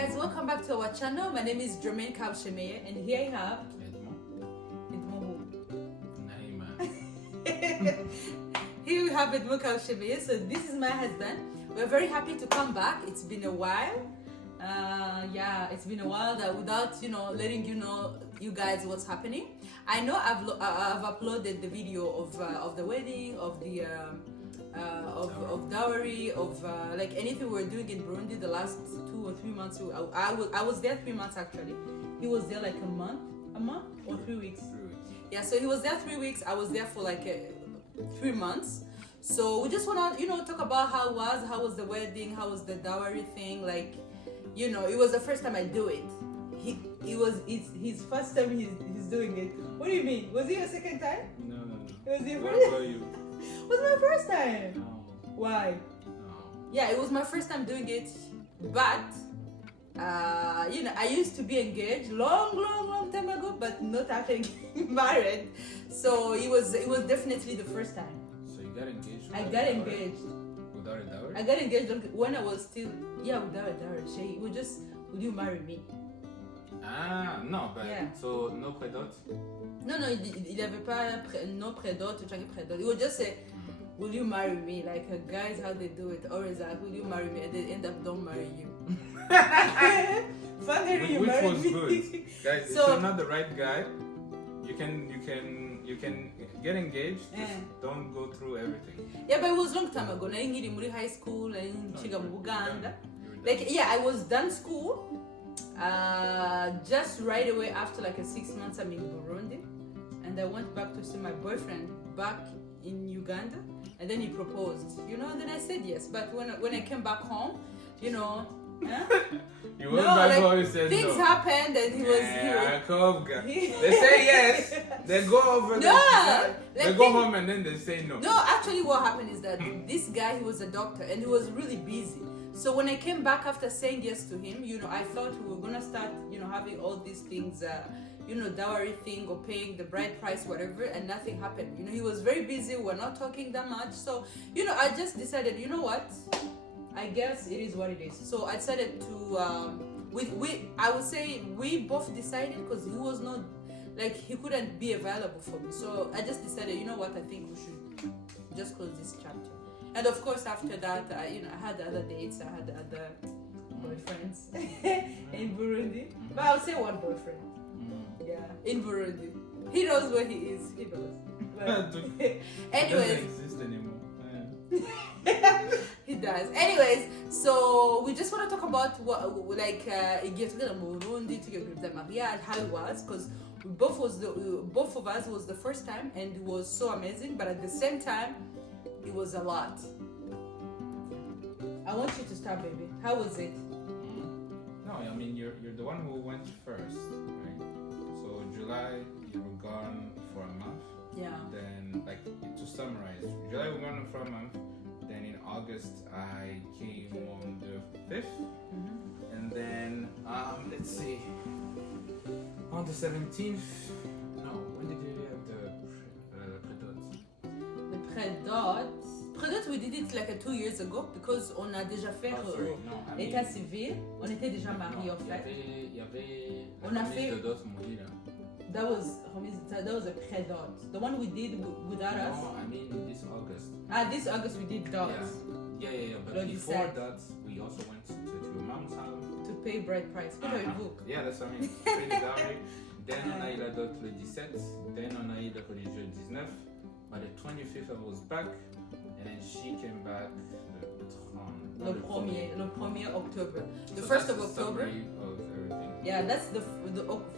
guys, welcome back to our channel. My name is Jermaine Kabshemeye, and here I have here we have Edmond Kabshemeye. So this is my husband. We're very happy to come back. It's been a while. It's been a while that without letting you guys what's happening. I know I've uploaded the video of the wedding, of the of dowry, of like anything we were doing in Burundi the last 2 or 3 months. I was there 3 months actually. He was there like a month or 3 weeks. Yeah, so he was there 3 weeks. I was there for like 3 months. So we just want to talk about how was the wedding, how was the dowry thing. Like it was the first time I do it. It's his first time he's doing it. What do you mean? Was it your second time? No. It was your What first. about you? It was my first time. No. Why? No. Yeah, it was my first time doing it, but I used to be engaged long time ago, but not actually married. So it was definitely the first time. So you got engaged? I got engaged. Without a dowry? I got engaged when I was still without a dowry. She would just, would you marry me? No, but Yeah. so no predot? No, il avait pas no predot, jamais predot. He would just say, will you marry me? Like guys, how they do it. Always like, will you marry me? And they end up don't marry you. Finally, you Which married was me. good. Guys, if So- you're not the right guy, you can get engaged, just don't go through everything. Yeah, but it was long time ago. Nari nkiri muri high school, nari nkiga mu Buganda. You were done. Like I was done school. Just right away after like 6 months I'm in Burundi, and I went back to see my boyfriend back in Uganda, and then he proposed. And then I said yes. But when I came back home, You went No, back like, home, you said things no. happened, and he was They say yes, they go over No, they like go thing- home and then they say no. No, actually what happened is that this guy, he was a doctor and he was really busy. So when I came back after saying yes to him, I thought we were gonna start, having all these things, dowry thing or paying the bride price, whatever, and nothing happened. He was very busy, we're not talking that much. So, I just decided, what? I guess it is what it is. So I decided to, I would say we both decided, because he was not, like, he couldn't be available for me. So I just decided, I think we should just close this chapter. And of course, after that, I had other dates, I had other boyfriends in Burundi. But I would say one boyfriend. Yeah, in Burundi. He knows where he is. He knows. But It anyways, doesn't exist anymore. he does. Anyways, so we just want to talk about what, like, Burundi, how it was, because both of us was the first time, and it was so amazing. But at the same time, it was a lot. I want you to start, baby. How was it? No, I mean you're the one who went first, right? So July you were gone for a month. Yeah. Then, like, to summarize, July we were gone for a month. Then in August I came on the 5th, and then let's see, on the 17th. No, when did you have the predot? The Predot, we did it like 2 years ago, because on a déjà fait état civil, on était déjà mariés en fait. Il y avait On a fait- de dot mobile. That was a Predot. The one we did without us. No, I mean this August. This August we did dots Yeah. But Like you before said. that, we also went to your mom's house. to pay bride price. Yeah, that's what I mean. Pay the dowry. Then on a eu la dot le 17. Then on a eu la religieux le 19. By the 25th, I was back, and then she came back Le 1er October. The So 1st that's of the October. summary of everything. Yeah, that's the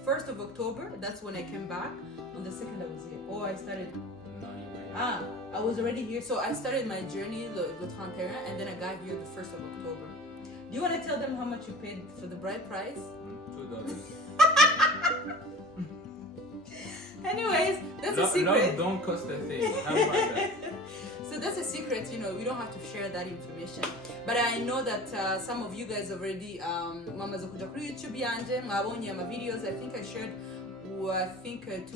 1st of October. That's when I came back. On the 2nd I was here. Oh, I started. No, you were I was already here. So I started my journey, le 31, and then I got here the 1st of October. Do you want to tell them how much you paid for the bride price? $2. Anyways, that's a secret. Love don't cost a thing. How about that? So that's a secret, we don't have to share that information. But I know that some of you guys already, mwamaze kuja kuri YouTube yanje, mwabonye ama videos. I think I shared, 2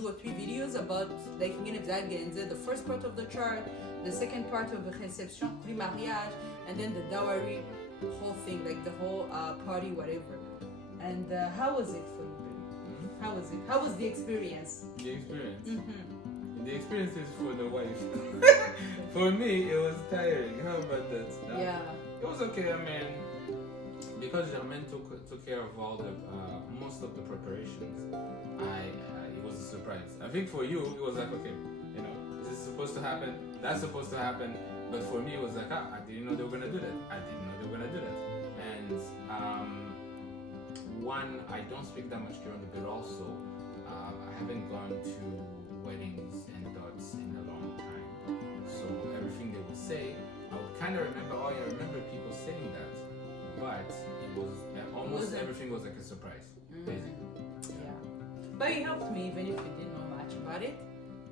or 3 videos about like ingene vyagenze, the first part of the chart, the second part of the reception, pre-mariage, and then the dowry whole thing, like the whole party, whatever. And how was it for you, baby? Mm-hmm. How was it? How was the experience? The experience. Mm-hmm. The experience is for the wife. For me, it was tiring. How about that? Yeah. It was okay. I mean, because Germaine took care of all the most of the preparations, it was a surprise. I think for you, it was like, okay, you know, this is supposed to happen, that's supposed to happen. But for me, it was like, I didn't know they were gonna do that. I didn't know they were gonna do that. And one, I don't speak that much Kirundi, but also I haven't gone to weddings and dots in a long time. So everything they would say, I would kind of remember. Oh, yeah, I remember people saying that, but it was almost everything was like a surprise, basically. Yeah, but it helped me even if you didn't know much about it.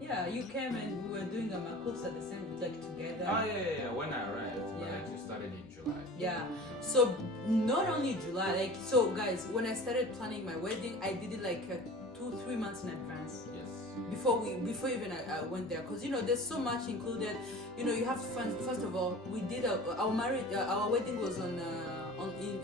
Yeah, you came and we were doing a course at the same like together. Oh yeah. When I arrived, Yeah. but you started in July. Yeah. So not only July, like so, guys. When I started planning my wedding, I did it like 2-3 months in advance. Yes. Before even I went there, because you know there's so much included. You know, you have to find. First of all, we did our wedding was in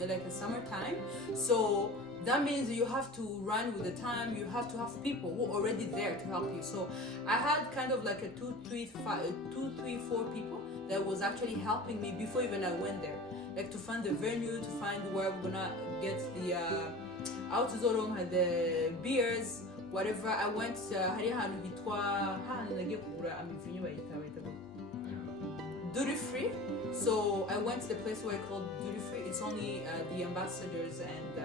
like a summertime, so that means you have to run with the time. You have to have people who are already there to help you. So I had kind of like a 2, 3, 4 people that was actually helping me before even I went there, like to find the venue, to find where we're gonna get the outdoor had the beers, whatever. I went hari ahantu hitwa hano nagiye kugura amavinyo bayita Dyfree. So I went to the place where I called Dyfree. It's only the ambassadors and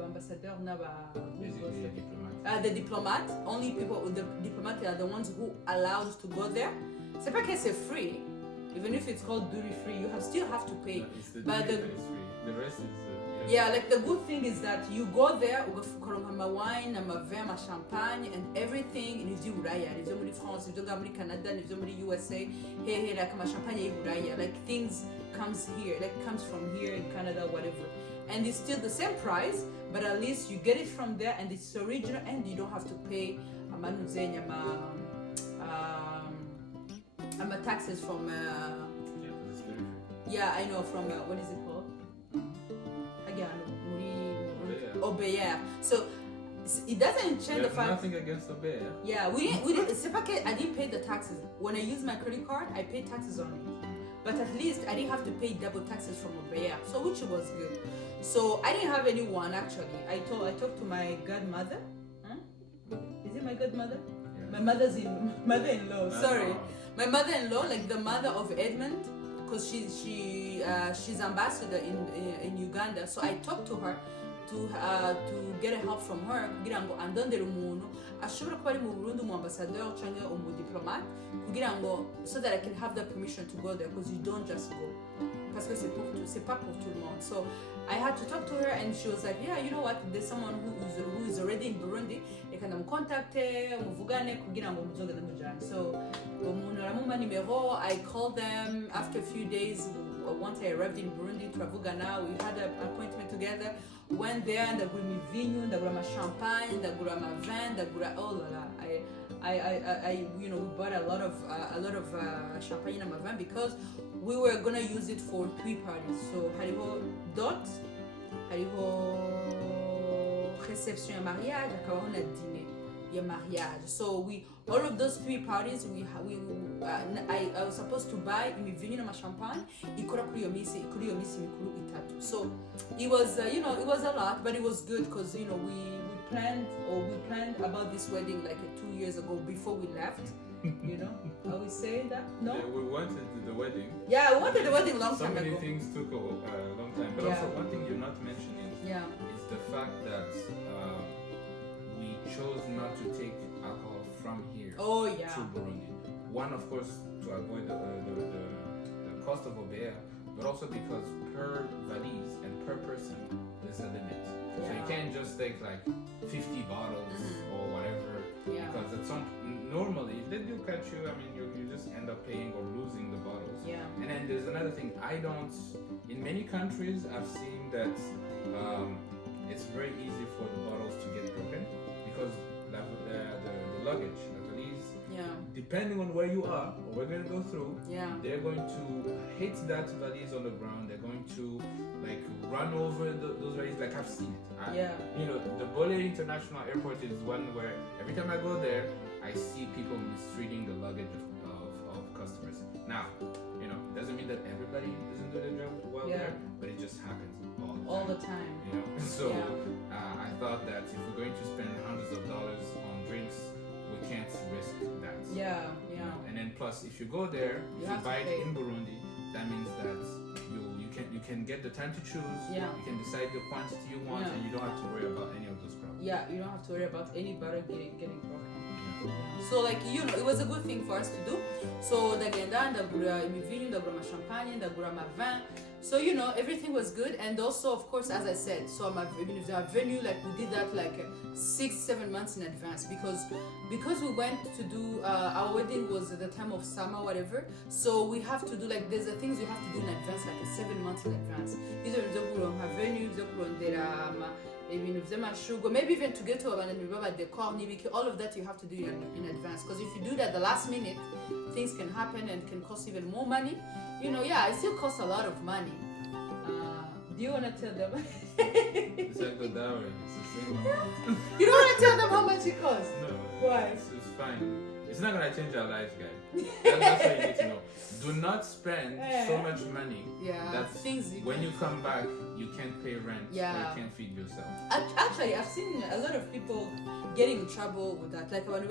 ambassador the diplomat. Only people with the diplomat are the ones who allowed to go there. C'est pas que c'est free. Even if it's called duty free, you still have to pay. But the rest is yeah, like the good thing is that you go there, ugafukaronka wine, vin, champagne, and everything in the Uraya. Nivyo muri France, nivyo muri Canada, nivyo muri USA. Hey, like champagne Uraya. Like things comes from here in Canada, whatever. And it's still the same price, but at least you get it from there, and it's original, and you don't have to pay taxes from. Yeah, I know from what is it called? Obeya. So it doesn't change the fact. Nothing against Obeya. Yeah, we didn't. I didn't pay the taxes when I used my credit card. I paid taxes on it, but at least I didn't have to pay double taxes from Obeya, so which was good. So I didn't have anyone actually. I talked to my godmother. Is it my godmother? Yeah. My mother-in-law. Sorry, my mother-in-law, like the mother of Edmund, because she's ambassador in Uganda. So I talked to her to get a help from her kugira ngo andondere umuntu ashobora kuba ari mu Burundi umu ambassadeur cyangwa umu diplomat kugira ngo so that I can have the permission to go there, because you don't just go parce que c'est pas pour tout le monde. So I had to talk to her and she was like, yeah, you know what, there's someone who is already in Burundi, reka ndamukontakte muvugane kugira ngo muzogende mujane. So umuntu aramumpa nimero, I called them after a few days. Once I arrived in Burundi, Turavugana, we had an appointment together. Went there, ndagura imivinyo, ndagura ma champagne, ndagura ma vin, ndagura I we bought a lot of champagne and ma vin because we were gonna use it for 3 parties. So hariho dot, hariho réception ya mariage, hakabaho na dîner ya mariage. So all of those 3 parties I was supposed to buy imivinyo na ma champagne ikora kuri iyo misi mikuru itatu. So it was it was a lot, but it was good because we planned about this wedding like 2 years ago before we left. Are we saying that? No? Yeah, we wanted the wedding. Yeah, we wanted the wedding long time ago. So many things took a long time. But also one thing you're not mentioning is the fact that we chose not to take alcohol from here to Burundi. One, of course, to avoid the cost of Obeya, but also because per valise and per person, there's a limit. So you can't just take like 50 bottles or whatever, because at normally if they do catch you, I mean you just end up paying or losing the bottles. Yeah. And then there's another thing. In many countries I've seen that it's very easy for the bottles to get broken because the luggage, the valise, depending on where you are, or we're going to go through, Yeah. they're going to hit that valise on the ground. They're going to like run over those valises. Like I've seen it. Yeah. You know, the Bole International Airport is one where every time I go there, I see people mistreating the luggage of customers. Now, you know, it doesn't mean that everybody doesn't do their job well there, but it just happens all the time. You know, so I thought that if we're going to spend hundreds of dollars on drinks, we can't risk that. Yeah. You know? And then plus, if you go there, if you buy it in Burundi, that means that you can get the time to choose. Yeah. You can decide the quantity you want, and you don't have to worry about any of those problems. Yeah, you don't have to worry about any butter getting broken. So like, you know, it was a good thing for us to do. So ndagenda ndagura imivinyo, ndagura ma champagne, ndagura ma vin. So you know, everything was good. And also, of course, as I said, so my venue, like we did that like 6-7 months in advance because we went to do our wedding was at the time of summer, whatever. So we have to do like there's the things you have to do in advance, like 7 months in advance. Either the venue, maybe even to get to a decor, all of that you have to do in advance. Because if you do that the last minute, things can happen and can cost even more money. You know, yeah, it still costs a lot of money. Do you want to tell them? It's like the dowry. It's the same amount. You don't want to tell them how much it costs? No. Why? It's fine. It's not going to change our lives, guys. That's what you need to know. Do not spend so much money that things when you come back, you can't pay rent or you can't feed yourself. Actually, I've seen a lot of people getting in trouble with that. Like when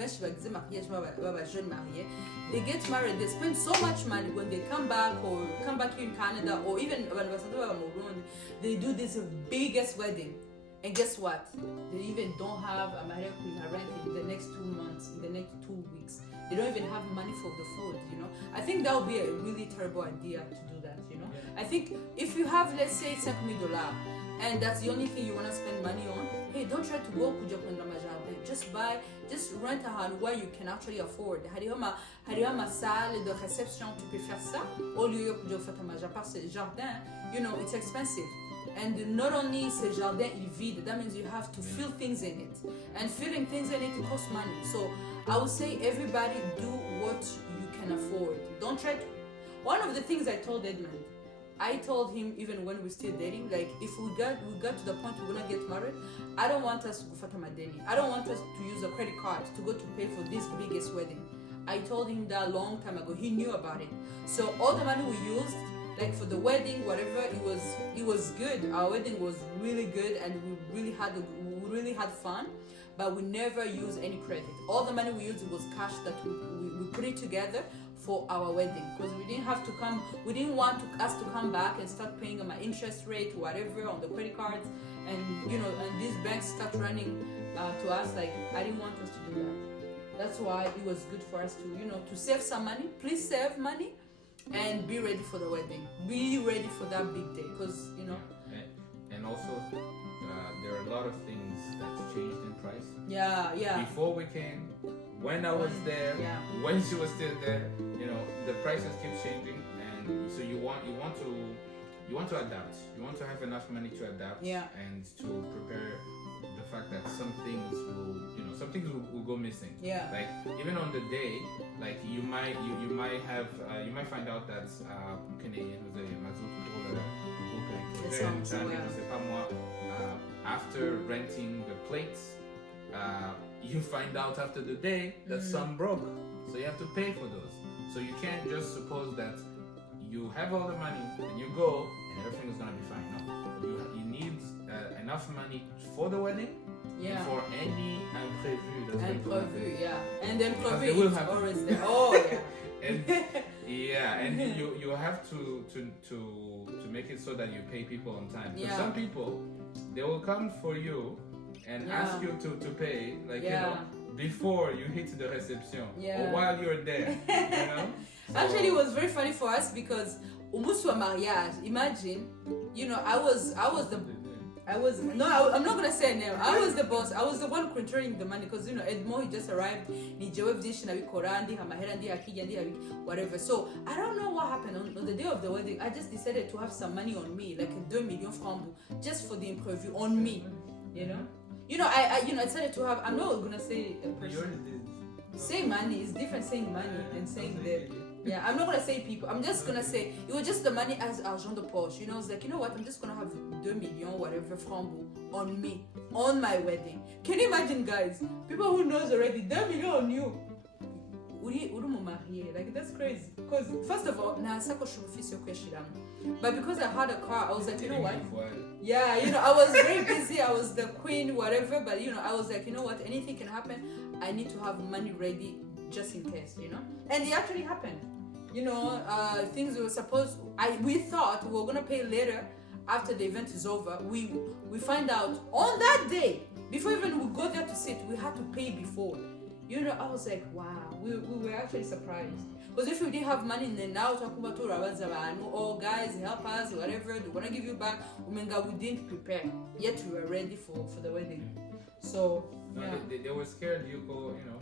they get married, they spend so much money when they come back here in Canada, or even when they do this biggest wedding. And guess what? They even don't have a marriage rent in the next 2 months, in the next 2 weeks. They don't even have money for the food, you know. I think that would be a really terrible idea to do that, you know. I think if you have, let's say, $5,000 and that's the only thing you want to spend money on, hey, don't try to go kuja kwenda majardin. Just rent a house where you can actually afford. Hariyo ma salle de réception, tu peux faire ça. Au lieu de kuja kufata majardin, parce que jardin, you know, it's expensive. And not only ce jardin il vide, that means you have to fill things in it. And filling things in it costs money. So I would say everybody do what you can afford. Don't try to. One of the things I told Edmund, I told him even when we're still dating, like if we got to the point we're gonna get married, I don't want us to go fata madeni. I don't want us to use a credit card to go to pay for this biggest wedding. I told him that a long time ago. He knew about it. So all the money we used, like for the wedding, whatever, it was good. Our wedding was really good, and we really had fun. But we never used any credit. All the money we used was cash that we put it together for our wedding, because we didn't want us to come back and start paying my interest rate, whatever, on the credit cards, and you know, and these banks start running to us. Like, I didn't want us to do that. That's why it was good for us to, you know, to save some money. Please save money. And be ready for the wedding. Be ready for that big day, because you know. And also, there are a lot of things that's changed in price. Yeah. Before we came, when I was there, when she was still there, you know, the prices keep changing, and so you want to adapt. You want to have enough money to adapt, and to prepare the fact that some things will go missing. Yeah. Like even on the day, like you might find out that after renting the plates, you find out after the day that some broke, so you have to pay for those. So you can't just suppose that you have all the money and you go and everything is gonna be fine. No, you need enough money for the wedding. And for any imprévu that's going to happen. And then imprévu is always there. Oh yeah. And you have to make it so that you pay people on time. Because some people, they will come for you and ask you to pay, like you know, before you hit the reception or while you're there. You know. So, actually, it was very funny for us because umuswa mariage. Imagine, you know, I'm not gonna say a name. I was the boss. I was the one controlling the money, because you know Edmo, he just arrived. Whatever. So I don't know what happened on the day of the wedding. I just decided to have some money on me, like a 2 million francs, just for the imprévu on me. You know. I decided to have. I'm not gonna say a person. saying money is different. Saying money and saying the. Yeah, I'm not gonna say people. I'm just gonna say it was just the money as argent de poche. You know, it's like, you know what? I'm just gonna have 2 million whatever francs on me on my wedding. Can you imagine, guys? People who knows already 2 million on you. Like, that's crazy. Because first of all, but because I had a car, I was like, you know what? Yeah, you know, I was very busy. I was the queen, whatever. But you know, I was like, you know what? Anything can happen. I need to have money ready just in case, you know. And it actually happened. You know, things we were supposed. We thought we were gonna pay later after the event is over. We find out on that day before even we go there to sit, we had to pay before. You know, I was like, wow, we were actually surprised. Because if we didn't have money, then now talking about oh guys, help us, whatever, they want to give you back. We didn't prepare, yet we were ready for the wedding. So, yeah. They were scared you go, you know,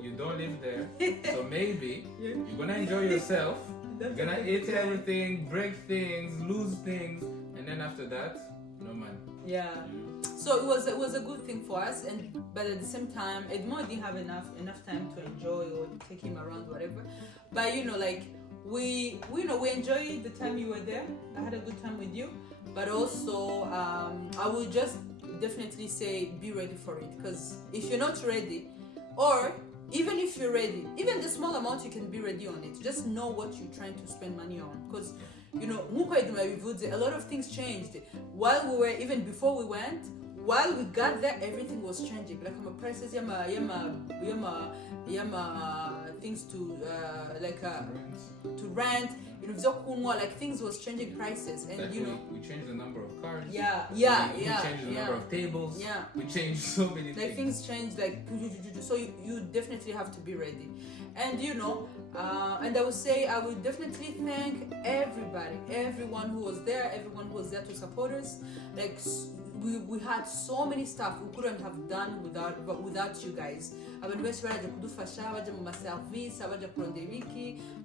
you don't live there. So maybe you're going to enjoy yourself. You're going to eat everything, break things, lose things. And then after that, no money. Yeah. So it was a good thing for us, but at the same time, Edmond didn't have enough time to enjoy or take him around, whatever. But you know, like we enjoyed the time you were there. I had a good time with you, but also I would just definitely say be ready for it, because if you're not ready, or even if you're ready, even the small amount you can be ready on it. Just know what you're trying to spend money on, because you know, a lot of things changed while we were, even before we went. While we got there, everything was changing. Like my prices, yama things to to rent. You know, like things was changing prices, and like you know, we changed the number of cars. We changed the number of tables. Yeah, we changed so many things. Like things changed, like so you definitely have to be ready, and you know. And I would say I would definitely thank everyone who was there to support us. Like we had so many stuff we couldn't have done without you guys.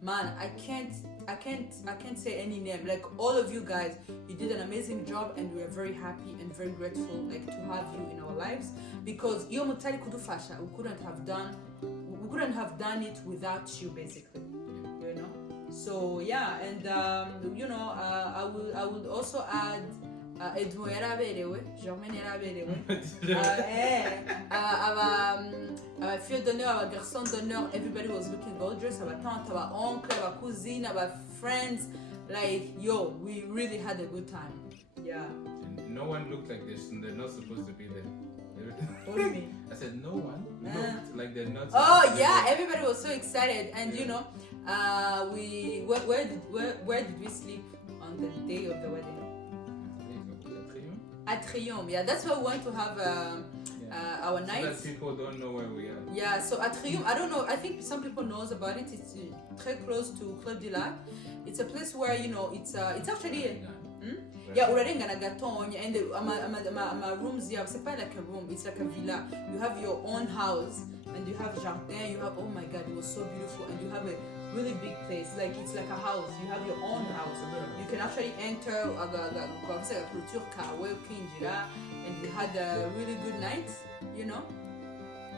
Man, I can't say any name. Like all of you guys, you did an amazing job, and we are very happy and very grateful, like, to have you in our lives, because we couldn't have done it without you, basically, you know. So yeah, and you know, I would also add Edmond yaraberewe, Germaine yaraberewe, our fille d'honneur, our garçon d'honneur, everybody was looking gorgeous, our tante, our uncle, our cousine, our friends, like, yo, we really had a good time. Yeah. And no one looked like this, and they're not supposed to be there. What do you mean? I said no one looked like they're not. Oh yeah, everybody was so excited, and you know, where did we sleep on the day of the wedding? At Triumph. Yeah, that's where we want to have our night. So that people don't know where we are. Yeah, so at Triumph, I don't know. I think some people knows about it. It's très close to Club du Lac. It's a place where, you know, it's actually. Yeah, urarengana gatonya, and my rooms, yeah, c'est pas like a room, it's like a villa. You have your own house, and you have jardin, you have, oh my god, it was so beautiful, and you have a really big place, like it's like a house, you have your own house. You can actually enter and we had a really good night, you know.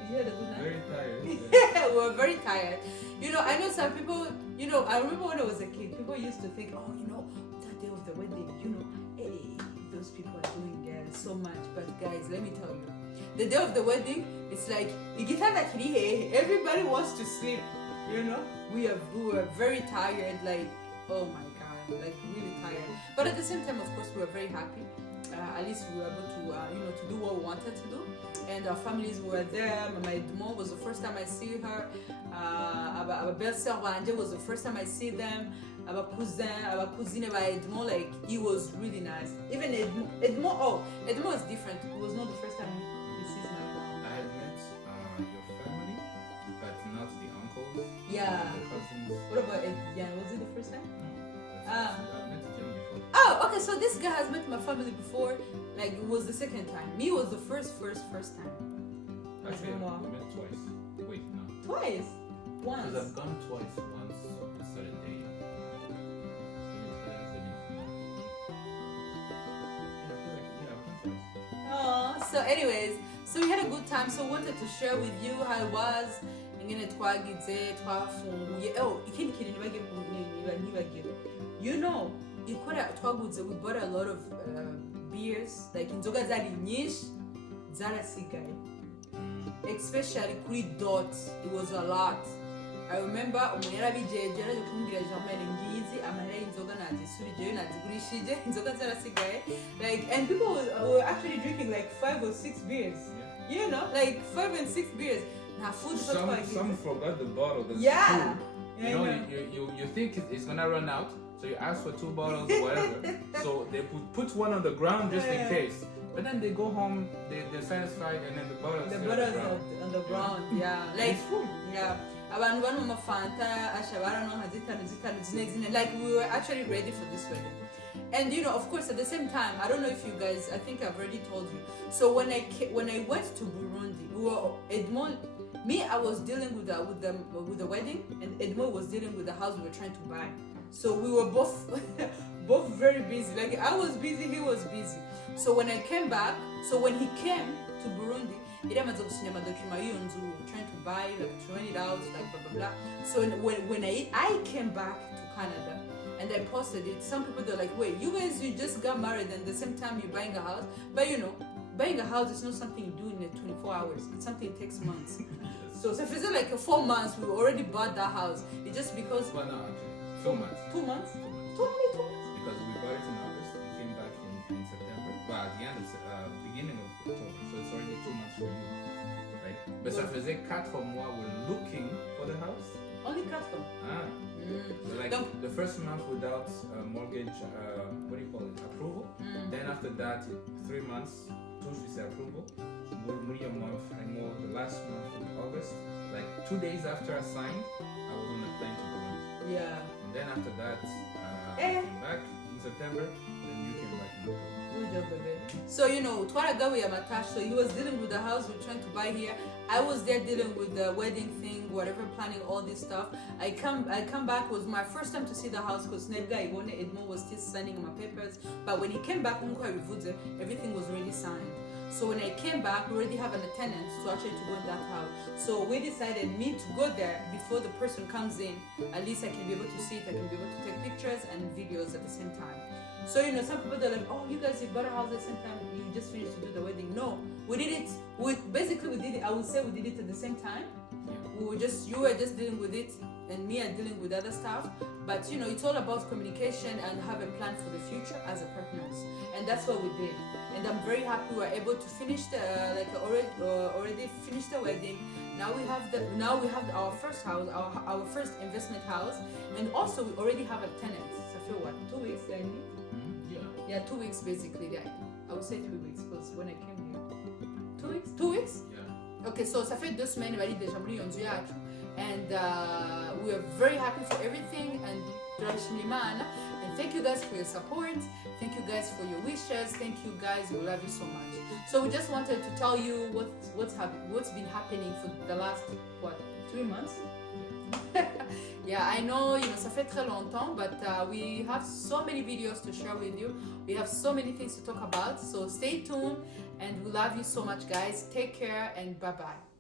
You had a good night? Very tired. Yeah. We were very tired. You know, I know some people, you know, I remember when I was a kid, people used to think, oh, you know, that day of the wedding, you know, hey, those people are doing so much. But guys, let me tell you, the day of the wedding, it's like, everybody wants to sleep, you know. We were very tired, like, oh my god, like really tired. But at the same time, of course, we were very happy. At least we were able to, you know, to do what we wanted to do. And our families were there. My mom was the first time I see her. Our belle-sœur was the first time I see them. Our cousine, Edmond, like, it was really nice. Even Edmond was different. It was not the first time he sees my mom. I had met your family, but not the uncles. Yeah. The cousins. What about Ed? Was it the first time? No. I've met them before. Oh, okay. So this guy has met my family before. Like, it was the second time. Me was the first time. Actually, I've met twice. Wait, no. Twice? Once? Because I've gone twice. Once on Saturday. Oh, so anyways, so we had a good time. So wanted to share with you how it was, ingene twagize twafunguye ikindi kintu ntibagiwe you know ikora twaguze we bought a lot of beers like inzoga zari nyinshi zarasigaye especially kuri dot it was a lot. I remember umuntu yarabijeje araje kumbwira jamani ngizi amahera y'inzoga nazisurijeyo nazigurishije inzoga zarasigaye like and people were actually drinking like 5 or 6 beers you know like 5 and 6 beers. Some forgot the bottle. Yeah. You know, you think it's gonna run out, so you ask for 2 bottles or whatever. So they put one on the ground just in case. But then they go home, they're satisfied, and then the bottles on the ground. Yeah. Like yeah. Abantu bano mafanta ashabara no zitanu like we were actually ready for this wedding. And you know, of course, at the same time, I don't know if you guys, I think I've already told you. So when I went to Burundi, we were Edmond. Me, I was dealing with the wedding, and Edmond was dealing with the house we were trying to buy. So we were both very busy. Like I was busy, he was busy. So when I came back, so when he came to Burundi, trying to buy, like to rent it out, like blah blah blah. So when I came back to Canada and I posted it, some people they're like, wait, you just got married and at the same time you're buying a house, but you know. Buying a house is not something you do in 24 hours. It's something that takes months. So if it's like 4 months, we already bought that house. It's just because... Well, no, actually, 2 months. 2 months? 2 months? Because we bought it in August, we came back in September. Well, at the end of beginning of October. So it's already 2 months for you. Right? But ça faisait 4 mois we're looking for the house. Only 4 mois? Ah. So like the first month without mortgage, what do you call it, approval. Then after that, 3 months. Tuesday approval, month, and more the last month of August, like 2 days after I signed, I was on a plane to Burundi. Yeah. And then after that, I came back in September, then you came back in October. So you know, Twaragawi Amatash, so he was dealing with the house we're trying to buy here. I was there dealing with the wedding thing, whatever, planning all this stuff. I come back, it was my first time to see the house because Edmond was still signing my papers. But when he came back, everything was already signed. So when I came back, we already have an attendant to actually to go in that house. So we decided me to go there before the person comes in. At least I can be able to see it, I can be able to take pictures and videos at the same time. So you know, some people they're like, oh, you guys bought a house at the same time, you just finished to do the wedding. No, we did it. We did it. I would say we did it at the same time. You were just dealing with it, and me are dealing with other stuff. But you know, it's all about communication and have a plan for the future as a partners, and that's what we did. And I'm very happy we were able to finish already finish the wedding. Now we have our first house, our first investment house, and also we already have a tenant. So I feel what 2 weeks, Danny? Yeah, 2 weeks basically. Yeah, I would say 3 weeks because when I came here, 2 weeks. 2 weeks? Yeah. Okay, so ça fait 2 semaines valide déjà muri yonzu yacu, and we are very happy for everything and turashimimana. And thank you guys for your support. Thank you guys for your wishes. Thank you guys. We love you so much. So we just wanted to tell you what's been happening for the last 3 months. Yeah, I know, you know, ça fait très longtemps, but we have so many videos to share with you. We have so many things to talk about. So stay tuned, and we love you so much, guys. Take care, and bye-bye.